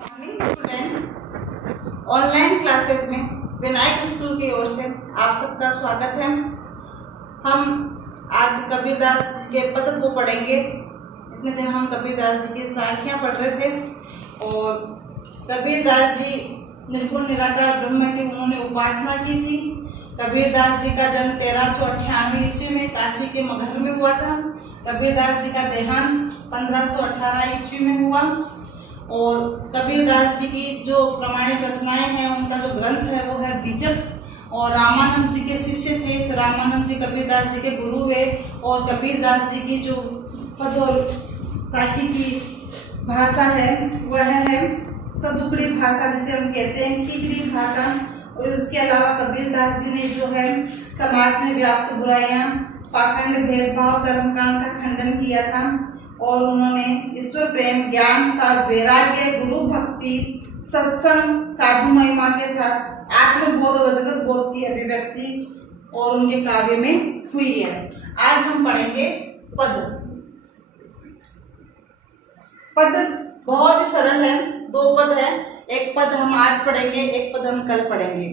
Morning student, online classes में Vinayak school की ओर से आप सबका स्वागत है। हम आज कबीरदास जी के पद को पढ़ेंगे। इतने दिन हम कबीरदास जी की साखियाँ पढ़ रहे थे और कबीरदास जी निर्गुण निराकार ब्रह्म की उन्होंने उपासना की थी। कबीरदास जी का जन्म 1398 ईस्वी में काशी के मगहर में हुआ था। कबीरदास जी का देहांत 1518 ईस्वी में हुआ और कबीरदास जी की जो प्रमाणिक रचनाएं हैं, उनका जो ग्रंथ है वो है बीजक। और रामानंद जी के शिष्य थे तो रामानंद जी कबीरदास जी के गुरु हुए और कबीरदास जी की जो पद और साखी की भाषा है वह है सदुकड़ी भाषा, जिसे हम कहते हैं खिचड़ी भाषा। और उसके अलावा कबीरदास जी ने जो है समाज में व्याप्त बुराइयां, पाखंड, भेदभाव, कर्मकांड का खंडन किया था और उन्होंने ईश्वर प्रेम, ज्ञान का वैराग्य, गुरु भक्ति, सत्संग, साधु महिमा के साथ आत्मबोध और जगत बोध की अभिव्यक्ति और उनके काव्य में हुई है। आज हम पढ़ेंगे पद। पद बहुत ही सरल है, दो पद है। एक पद हम आज पढ़ेंगे, एक पद हम कल पढ़ेंगे।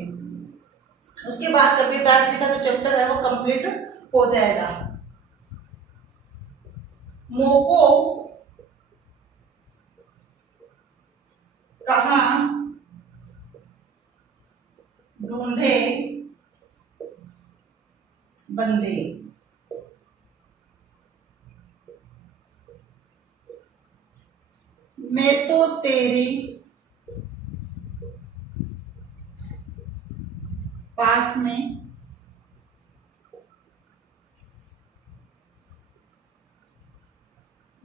उसके बाद कबीरदास जी का जो चैप्टर है वो कंप्लीट हो जाएगा। मोको कहाँ ढूंढे बंदे, मैं तो तेरी पास में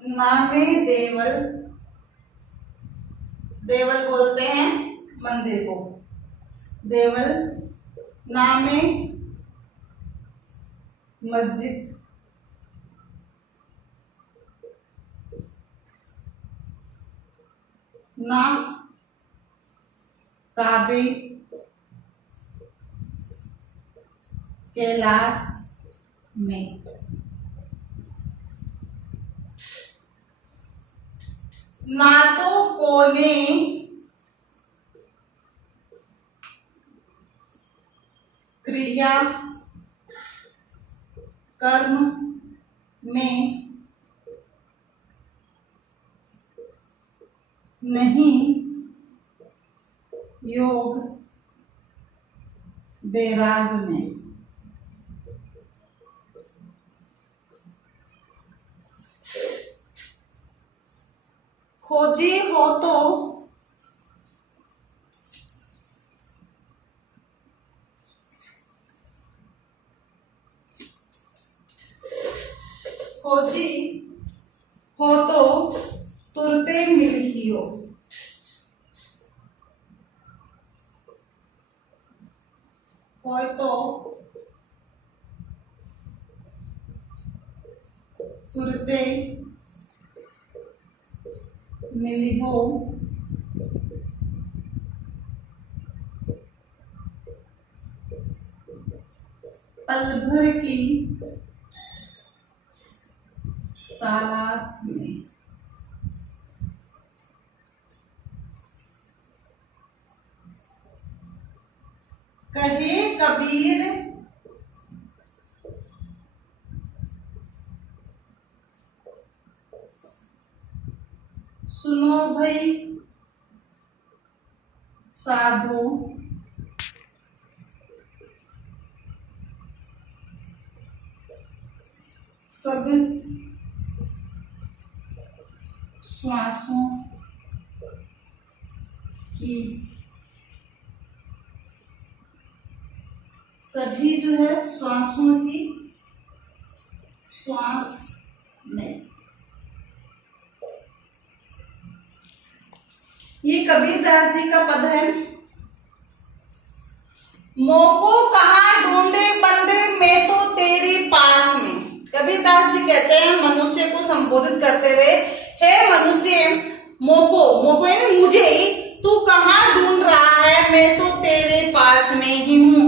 नामे देवल, देवल बोलते हैं मंदिर को, देवल नामे मस्जिद, ना काबे कैलाश में, ना तो कोने क्रिया कर्म में, नहीं योग वैराग में। खोजी हो तो खोजी हो तो तुरते मिलियो, हो तो तुरते मिलियो, पल भर की तलाश में। कहे कबीर सुनो भाई साधो, सब श्वासों की, सभी जो है श्वासों की श्वास में। ये कबीरदास जी का पद है। मोको कहाँ ढूंढे बंदे, मैं तो तेरी पास में। कबीरदास जी कहते हैं मनुष्य को संबोधित करते हुए, हे मनुष्य, मोको, मोको यानी मुझे तू कहाँ ढूंढ रहा है, मैं तो तेरे पास में ही हूँ।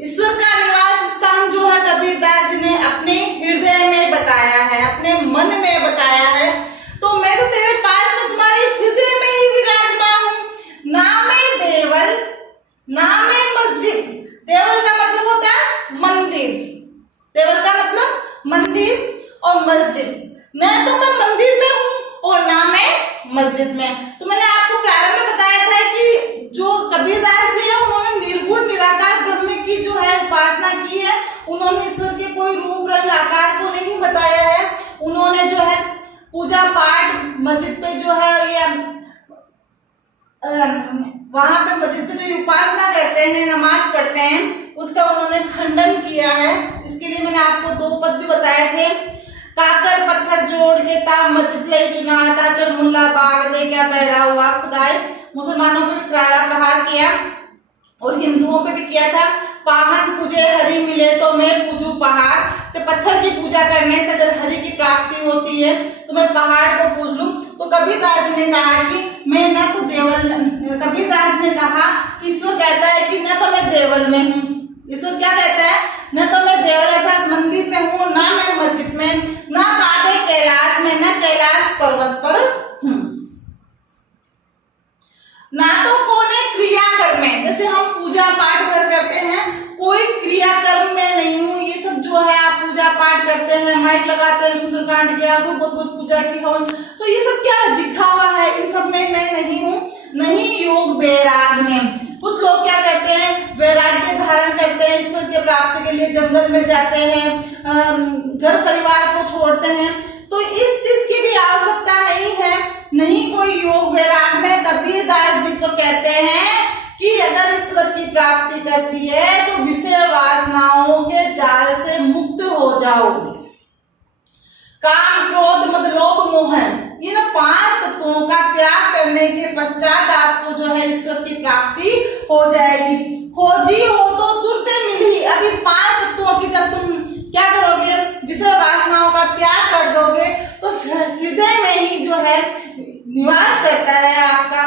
ईश्वर का निवास स्थान जो है कबीरदास जी ने अपने हृदय में बताया है, अपने मन में बताया है। तो मैं तो तेरे पास में, तुम्हारे हृदय में ही विराजमान हूँ। देवल का मतलब होता है मंदिर, देवल का मतलब मंदिर और मस्जिद। न तो मैं मंदिर में हूँ और ना मैं मस्जिद में। तो मैंने आपको प्रारंभ में बताया था कि जो कबीरदास जी है उन्होंने निर्गुण निराकार ब्रह्म की जो है उपासना की है। उन्होंने ईश्वर के कोई रूप रंग आकार को नहीं बताया है। उन्होंने जो है पूजा पाठ मस्जिद पे जो है या वहां पे मस्जिद पे जो उपासना करते हैं, नमाज पढ़ते हैं, उसका उन्होंने खंडन किया है। इसके लिए मैंने आपको दो पद भी बताए थे। काकर पत्थर जोड़ के ता मस्जिद लई चुना ता चढ़ मुल्ला बाग दे क्या बहरा हुआ खुदाई। मुसलमानों पे भी करारा प्रहार किया और हिंदुओं पे भी किया था। पाहन पूजे हरि मिले तो मैं पूजू पहाड़, कि पत्थर की पूजा करने से अगर हरि की प्राप्ति होती है तो मैं पहाड़ को पूज लूं। तो कबीरदास ने कहा कि मैं न तो देवल, कबीरदास ने कहा कि ईश्वर कहता है कि न तो मैं देवल में हूँ। ईश्वर क्या कहता है? न तो मैं देवल अर्थात मंदिर में हूँ, ना मैं मस्जिद में, ना काबे कैलाश में, न कैलाश पर्वत पर हूँ, ना तो कोने क्रियाकर्म में, जैसे हम पूजा पाठ करते हैं, कोई क्रियाकर्म में नहीं हूँ। ये सब जो है आप पूजा पाठ करते हैं, माइक लगाते हैं, सुंदरकांड किया, कोई बहुत बहुत पूजा की हवन, तो ये सब क्या दिखावा है, इन सब में मैं नहीं हूँ। नहीं योग वैराग में कुछ लोग क्या करते हैं, वैराग्य धारण करते हैं, ईश्वर की प्राप्ति के लिए जंगल में जाते हैं, घर परिवार को छोड़ते हैं। तो इस चीज की भी आवश्यकता नहीं है, नहीं कोई योग वैराग में। कबीरदास जी तो कहते हैं कि अगर ईश्वर की प्राप्ति करती है तो विषय वासनाओं के जाल से मुक्त हो जाओ। काम क्रोध मद लोभ मोह, इन 5 तत्वों का त्याग करने के पश्चात आपको जो है ईश्वर की प्राप्ति हो जाएगी। खोजी हो तो तुरते मिली। अब इन 5 तत्वों की जब तुम क्या करोगे, विषय वासनाओं का त्याग कर दोगे तो हृदय में ही जो है निवास करता है आपका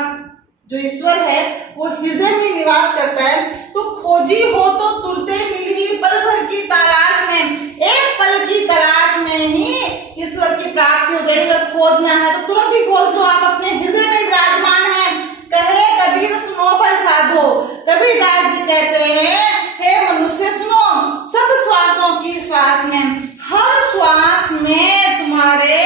जो ईश्वर है, वो हृदय में निवास करता है। तो खोजी हो तो तुरते मिल ही, पल भर की तलाश में, एक पल की तलाश में ही ईश्वर की प्राप्ति हो जाएगी। अगर खोजना है तो तुरंत ही खोज लो, आप अपने हृदय में विराजमान है। कहे कबीर सुनो पर साधो, कबीरदास जी कहते हैं हे मनुष्य सुनो, सब श्वासों की श्वास में, हर श्वास में तुम्हारे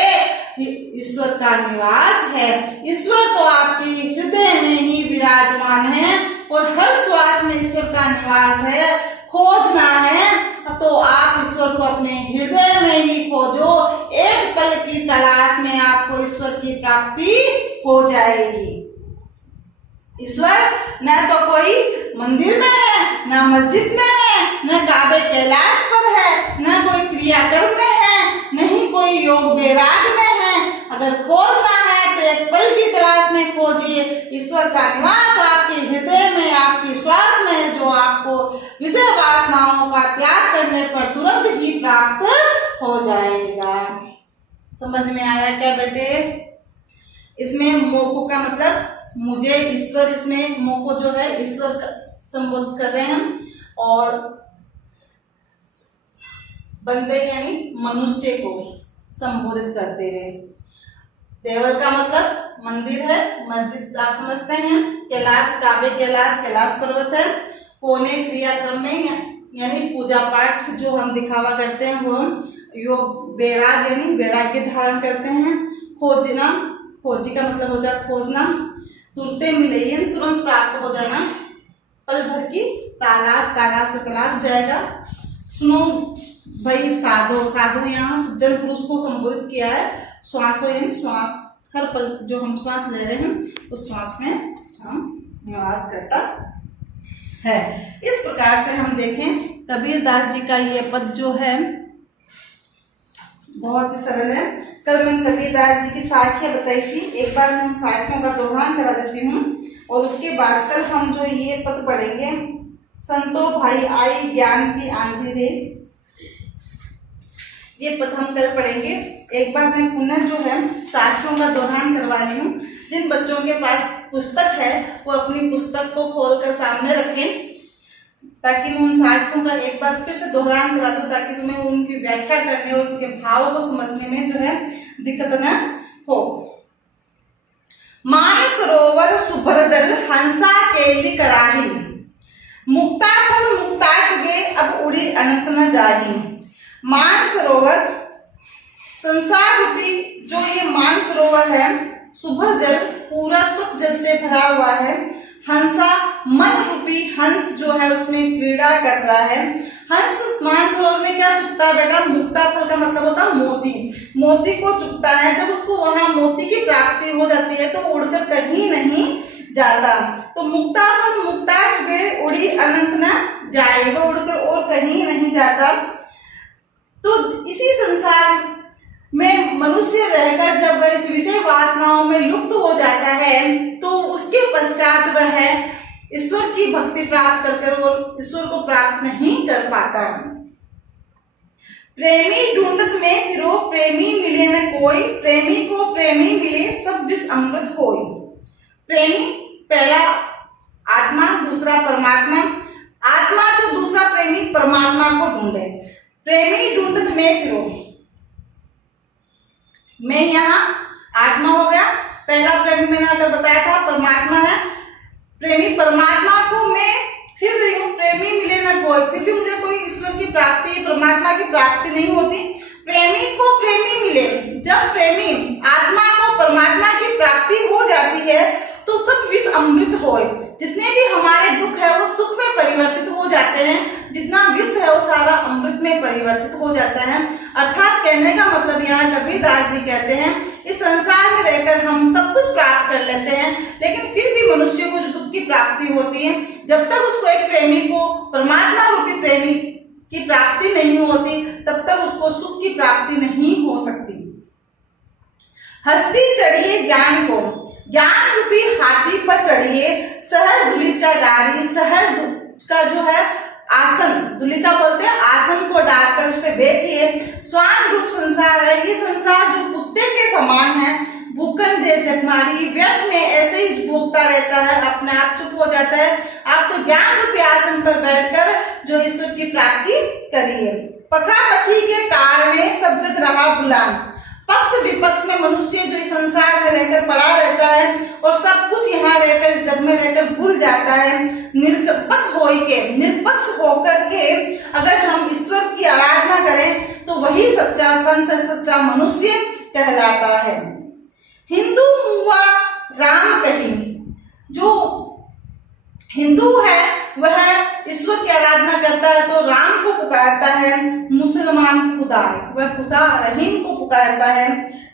ईश्वर का निवास है। ईश्वर तो आपके हृदय में ही विराजमान है और हर श्वास में ईश्वर का निवास है। खोजना है तो आप ईश्वर को अपने हृदय में ही खोजो, एक पल की तलाश में आपको ईश्वर की प्राप्ति हो जाएगी। ईश्वर न तो कोई मंदिर में है, न मस्जिद में है, न काबे कैलाश पर है, न कोई क्रियाकर्म में है, नहीं कोई योग वैराग में है। अगर खोजना है तो एक पल की तलाश में खोजिए। ईश्वर का निवास आपके हृदय में, आपकी श्वास में, जो आपको विषय वासनाओं का त्याग करने पर तुरंत ही प्राप्त हो जाएगा। समझ में आया क्या बेटे? इसमें मोको का मतलब मुझे, ईश्वर, इसमें मोको जो है ईश्वर संबोधित कर रहे हैं हम, और बंदे यानी मनुष्य को संबोधित करते हुए। देवल का मतलब मंदिर है, मस्जिद आप समझते हैं। कैलाश, काबे कैलाश, कैलाश पर्वत है। कोने क्रियाक्रम में यानी पूजा पाठ जो हम दिखावा करते हैं वो हम योग वैराग यानी वैराग्य धारण करते हैं। खोजना, खोजी का मतलब होता है खोजना। तुरते मिले यानी तुरंत प्राप्त हो जाना। पल भर की तलाश, तलाश का तलाश हो जाएगा। सुनो भाई साधो, साधो यहाँ सज्जन पुरुष को संबोधित किया है। श्वासो यानी श्वास, हर पल जो हम श्वास ले रहे हैं उस श्वास में हम निवास करता है। इस प्रकार से हम देखें कबीरदास जी का ये पद जो है बहुत ही सरल है। कल मैंने कबीरदास जी की साखियां बताई थी, एक बार मैं साखियों का दोहरान करा देती हूँ और उसके बाद कल हम जो ये पद पढ़ेंगे, संतो भाई आई ज्ञान की आंधी दे, ये पद हम कल पढ़ेंगे। एक बार मैं पुनः जो है साखियों का दोहरान करवा रही हूँ। जिन बच्चों के पास पुस्तक है वो अपनी पुस्तक को खोलकर सामने रखें ताकि मैं उन साखियों का एक बार फिर से दोहरान करा दूं, ताकि तुम्हें उनकी व्याख्या करने और उनके भाव को समझने में जो है दिक्कत न हो। मान सरोवर सुभर जल हंसा केली कराही, मुक्ता फल मुक्ता अनंत न जाही। मानसरोवर, संसार रूपी जो ये मानसरोवर है, सुभर जल, पूरा स्वच्छ जल से भरा हुआ है। हंसा, मन रूपी हंस जो है उसमें क्रीड़ा कर रहा है। हंस मानसरोवर में क्या चुगता है बेटा? मुक्ता फल का मतलब होता है मोती। मोती को चुगता है। जब उसको वहां मोती की प्राप्ति हो जाती है तो उड़कर कहीं नहीं जाता। तो मुक्ता फल मुक्ता चुगे उड़ी अनंत न जाए, वो उड़कर और कहीं नहीं जाता। तो इसी संसार में मनुष्य रहकर जब वह इस विषय वासनाओं में लुप्त हो जाता है तो उसके पश्चात वह ईश्वर की भक्ति प्राप्त कर और ईश्वर को प्राप्त नहीं कर पाता। प्रेमी ढूंढत में फिरो, प्रेमी मिले न कोई, प्रेमी को प्रेमी मिले सब विष अमृत होय। प्रेमी पहला आत्मा, दूसरा परमात्मा। आत्मा जो दूसरा प्रेमी परमात्मा को ढूंढे। प्रेमी ढूंढत में फिरो, मैं यहाँ आत्मा हो गया, पहला प्रेमी मैंने अगर बताया था परमात्मा है। प्रेमी परमात्मा को मैं फिर रही हूँ, प्रेमी मिले ना कोई, फिर भी मुझे कोई ईश्वर की प्राप्ति, परमात्मा की प्राप्ति नहीं होती। प्रेमी को प्रेमी मिले, जब प्रेमी आत्मा को परमात्मा की प्राप्ति हो जाती है तो सब विष अमृत होए। जितने भी हमारे दुख है वो सुख में परिवर्तित हो जाते हैं, जितना विष है वो सारा अमृत में परिवर्तित हो जाता है। अर्थात कहने का मतलब यहाँ कबीरदास जी कहते हैं इस संसार में रहकर हम सब कुछ प्राप्त कर लेते हैं, लेकिन फिर भी मनुष्य को जो दुख की प्राप्ति होती है, जब तक उसको एक प्रेमी को, परमात्मा रूपी प्रेमी की प्राप्ति नहीं होती, तब तक उसको सुख की प्राप्ति नहीं हो सकती। हस्ती चढ़िए ज्ञान को, ज्ञान रूपी हाथी पर चढ़िए, सहज दुलीचा डारी, सहज का जो है आसन, दुलीचा बोलते हैं, आसन को डालकर उस पर बैठिए। स्वान रूप संसार है, ये संसार जो कुत्ते के समान है, भूखन दे जगमारी, व्यर्थ में ऐसे ही भोगता रहता है, अपने आप चुप हो जाता है। आप तो ज्ञान रूपी आसन पर बैठकर जो ईश्वर की प्राप्ति करिए। पखा पखी के कारण सब जग रहा गुलाम, पक्ष विपक्ष में मनुष्य जो इस संसार में रहकर पड़ा रहता है और सब कुछ यहाँ रहकर इस जग में रहकर भूल जाता है। निरपक्ष होकर के अगर हम ईश्वर की आराधना करें तो वही सच्चा संत, सच्चा मनुष्य कहलाता है। हिंदू हुआ राम कही, जो हिंदू है वह ईश्वर की आराधना करता है तो राम को पुकारता है। मुसलमान खुदा है, वह खुदा रहीम को पुकारता है।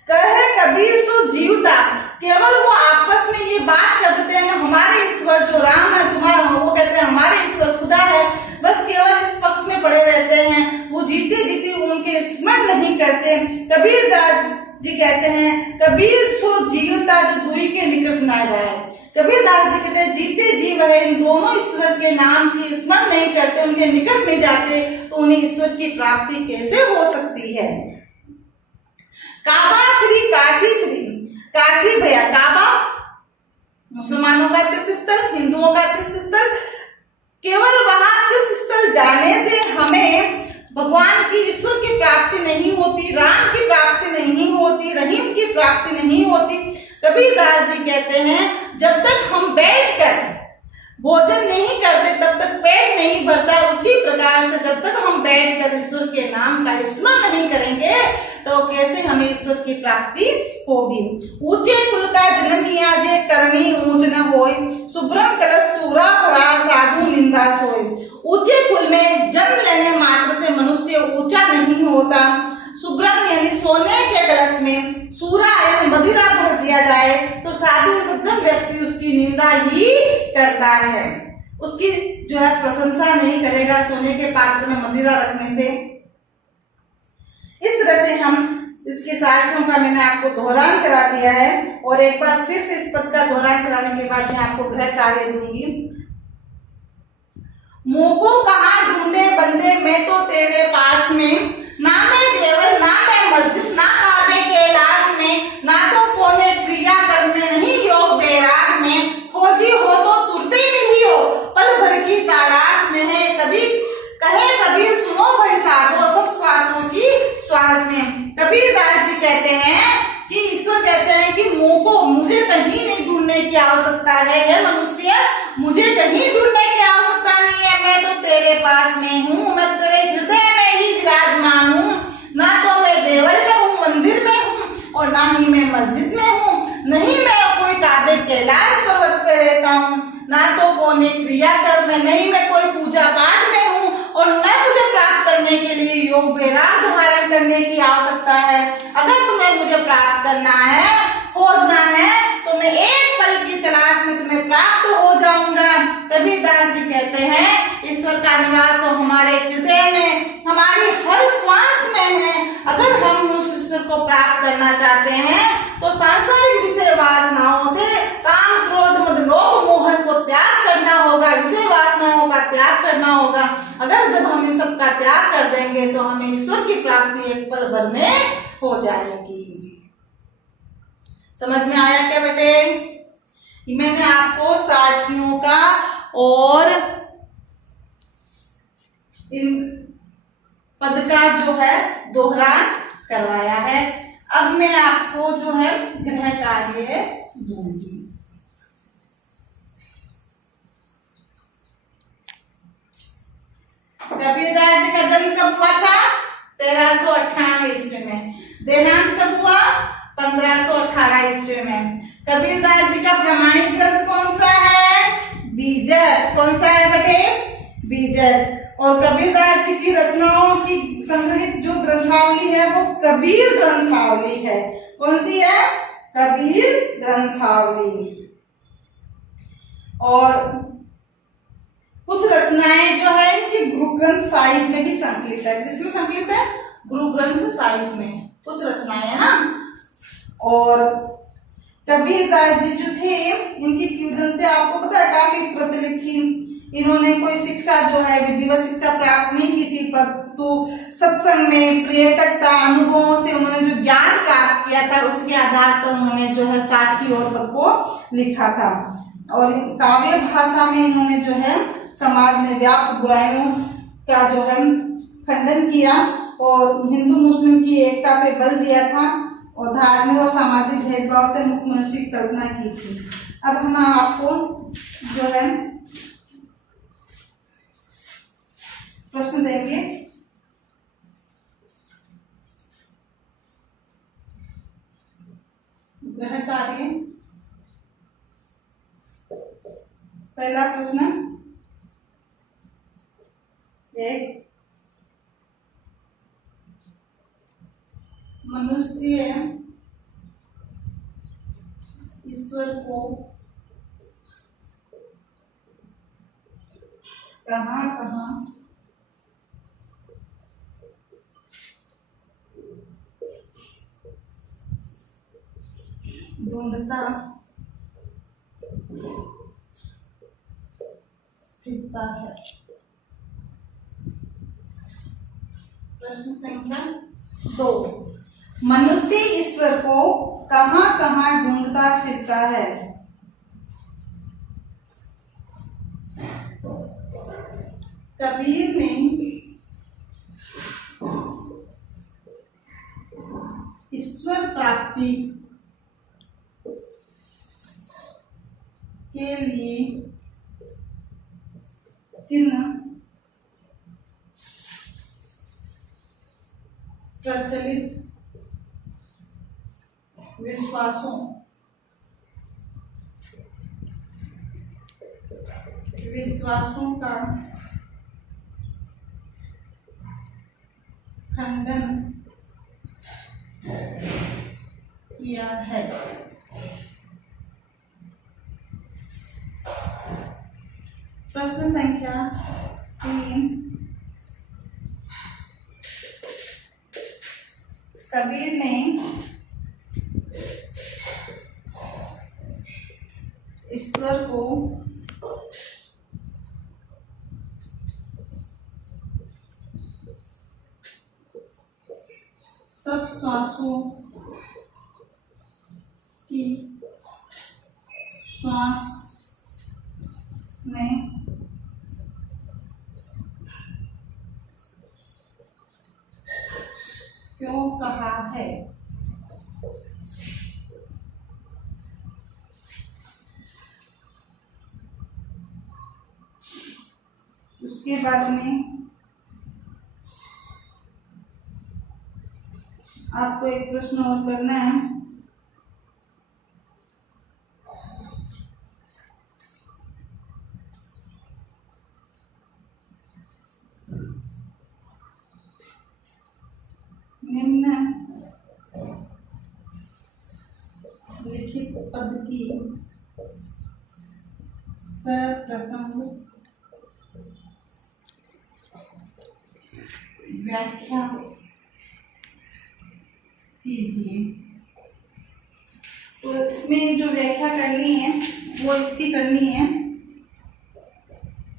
कहे कबीर सो जीवता, केवल वो आपस में ये बात कर देते हैं हमारे ईश्वर जो राम है तुम्हारा, वो कहते हैं हमारे ईश्वर खुदा है, बस केवल इस पक्ष में पड़े रहते हैं, वो जीते जीते उनके स्मरण नहीं करते। कबीर जी कहते हैं कबीर सो जीवता जो दूरी के निकट ना जाए। कबीरदास जी कहते हैं जीते जी वह इन दोनों ईश्वर के नाम की स्मरण नहीं करते, उनके निकट नहीं जाते, तो उन्हें ईश्वर की प्राप्ति कैसे हो सकती है। काबा फ्री काशी फ्री, काशी भैया काबा मुसलमानों का तीर्थ स्थल, हिंदुओं का तीर्थ स्थल, केवल वहां तीर्थ स्थल जाने से हमें भगवान की, ईश्वर की प्राप्ति नहीं होती, राम की प्राप्ति नहीं होती, रहीम की प्राप्ति नहीं होती। कबीरदास जी कहते हैं जब तक हम बैठकर भोजन नहीं करते तब तक पेट नहीं भरता, उसी प्रकार से जब तक हम बैठकर ईश्वर के नाम का स्मरण नहीं करेंगे तो कैसे हमें ईश्वर की प्राप्ति होगी। ऊंचे कुल का जन्मिया जे करनी ऊंच न होय, सुब्रम कलश सूरा भरा साधु निंदा सोय। ऊंचे कुल में जन्म लेने मात्र से मनुष्य ऊंचा नहीं होता। सुब्रम यानी सोने के कलश में सूरा यानी मदिरा भर दिया जाए तो साधु सज्जन व्यक्ति उसकी निंदा ही करता है, उसकी जो है प्रशंसा नहीं करेगा सोने के पात्र में मदिरा रखने से। इस तरह से हम इसके साथियों का मैंने आपको दोहरान करा दिया है और एक बार फिर से इस पद का दोहरान कराने के बाद मैं आपको गृह कार्य दूंगी। मुंह को कहाँ ढूंढे बंदे मैं तो तेरे पास में, ना मैं देवल ना मैं मस्जिद ना काबे के लाश में, ना तो कोने क्रिया करने नहीं योग बैराग में, खोजी हो तो तुरते नहीं हो पल भर की तलाश में है। कभी कहे कबीर सुनो भाई साधो सब श्वासों की श्वास में। कबीरदास जी कहते हैं कि ईश्वर कहते हैं कि मुंह को मुझे कहीं नहीं ढूंढने की आवश्यकता है मनुष्य, मुझे कहीं ढूंढने की आवश्यकता नहीं है, मैं तो तेरे पास में हूँ, मैं तेरे हृदय में ही विराजमान हूँ। ना तो मैं देवल में हूँ, मंदिर में हूँ, और ना ही मैं मस्जिद में हूँ। नहीं मैं कोई काबे कैलाश पर्वत पे रहता हूँ, ना तो कौन क्रिया कर्म में, नहीं मैं कोई पूजा पाठ में हूँ, और न मुझे प्राप्त करने के लिए योग वैराग धारण करने की आवश्यकता है। अगर तुम्हें मुझे प्राप्त करना है, खोजना है, तो मैं एक पल की तलाश में तुम्हें प्राप्त हो जाऊंगा। कबीरदास जी कहते हैं ईश्वर का निवास तो हमारे हृदय में, हमारी हर श्वास में है। अगर हम उस ईश्वर को प्राप्त करना चाहते हैं तो सांसारिक विषय वासनाओं से, काम क्रोध मद लोभ मोह को त्याग करना होगा, विषय वासनाओं का त्याग करना होगा। अगर जब हम इन सब का त्याग कर देंगे तो हमें ईश्वर की प्राप्ति एक पल भर में हो जाएगी। समझ में आया क्या बेटे? मैंने आपको साखियों का और इन पद का जो है दोहरान करवाया है। अब मैं आपको जो है गृह कार्य दूंगी। कबीरदास जी का जन्म कब हुआ था? 1398 ईस्वी में। देहांत कब हुआ? 1518 ईस्वी में। कबीरदास जी का प्रमाणिक ग्रंथ कौन सा है? बीजक। कौन सा है बेटे? बीजक। और कबीरदास जी की रचनाओं की संग्रहित जो ग्रंथावली है वो कबीर ग्रंथावली है। कौन सी है? कबीर ग्रंथावली। और कुछ रचनाएं जो है इनकी गुरु ग्रंथ साहिब में भी संकलित है। किसमें संकलित है? गुरु ग्रंथ साहिब में कुछ रचनाएं है ना। और कबीरदास जी जो थे इनकी किंवदंती आपको पता है काफी प्रचलित थी। इन्होंने कोई शिक्षा जो है विधिवत शिक्षा प्राप्त नहीं की थी, परंतु सत्संग में पर्यटकता अनुभवों से उन्होंने जो ज्ञान प्राप्त किया था उसके आधार पर उन्होंने जो है साखी और पद को लिखा था। और काव्य भाषा में इन्होंने जो है समाज में व्याप्त बुराइयों का जो है खंडन किया और हिंदू मुस्लिम की एकता पे बल दिया था और धार्मिक और सामाजिक भेदभाव से मुक्त मनुष्य की कल्पना की थी। अब हम आपको जो है प्रश्न देंगे। गृह कार्य पहला प्रश्न, एक मनुष्य ईश्वर को कहाँ कहाँ ढूंढता फिरता है। प्रश्न संख्या 2, मनुष्य ईश्वर को कहाँ कहाँ ढूंढता फिरता है? कबीर ने ईश्वर प्राप्ति के लिए किन प्रचलित विश्वासों का खंडन किया है। प्रश्न संख्या 3, कबीर ने ईश्वर को सब श्वासों की श्वास में क्यों कहा है? उसके बाद में आपको एक प्रश्न और करना है। निम्न लिखित पद की सप्रसंग व्याख्या कीजिए। तो इसमें जो व्याख्या करनी है वो इसकी करनी है,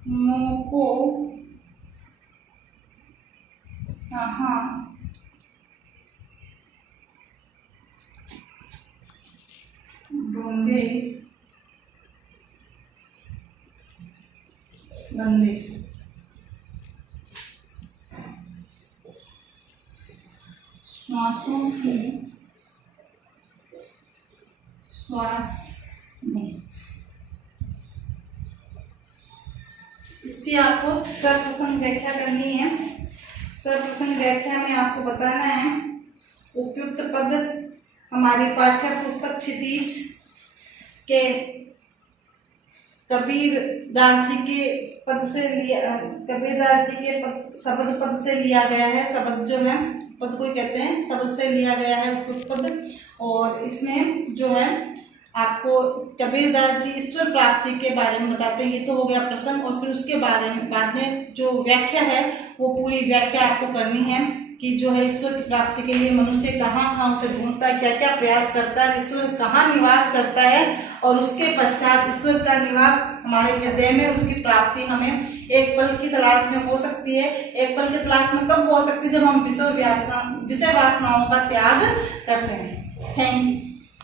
मोको कहाँ ढूंढे बंदे। श्वासों की श्वास में। इसकी आपको सर्वप्रसंग व्याख्या करनी है। सर्वप्रसंग व्याख्या में आपको बताना है उपयुक्त पद हमारी पाठ्य पुस्तक क्षितिज के कबीर दास जी के पद से लिया, कबीरदास जी के शब्द पद से लिया गया है। शब्द जो है पद को कहते हैं, शब्द से लिया गया है उपयुक्त पद। और इसमें जो है आपको कबीरदास जी ईश्वर प्राप्ति के बारे में बताते हैं। ये तो हो गया प्रसंग, और फिर उसके बारे में बाद में जो व्याख्या है वो पूरी व्याख्या आपको करनी है कि जो है ईश्वर की प्राप्ति के लिए मनुष्य कहाँ उसे ढूंढता है, क्या क्या प्रयास करता है, ईश्वर कहाँ निवास करता है, और उसके पश्चात ईश्वर का निवास हमारे हृदय में, उसकी प्राप्ति हमें एक पल की तलाश में हो सकती है। एक पल की तलाश में कब हो सकती है? जब हम विषय वासनाओं का त्याग कर सकें। Thank you.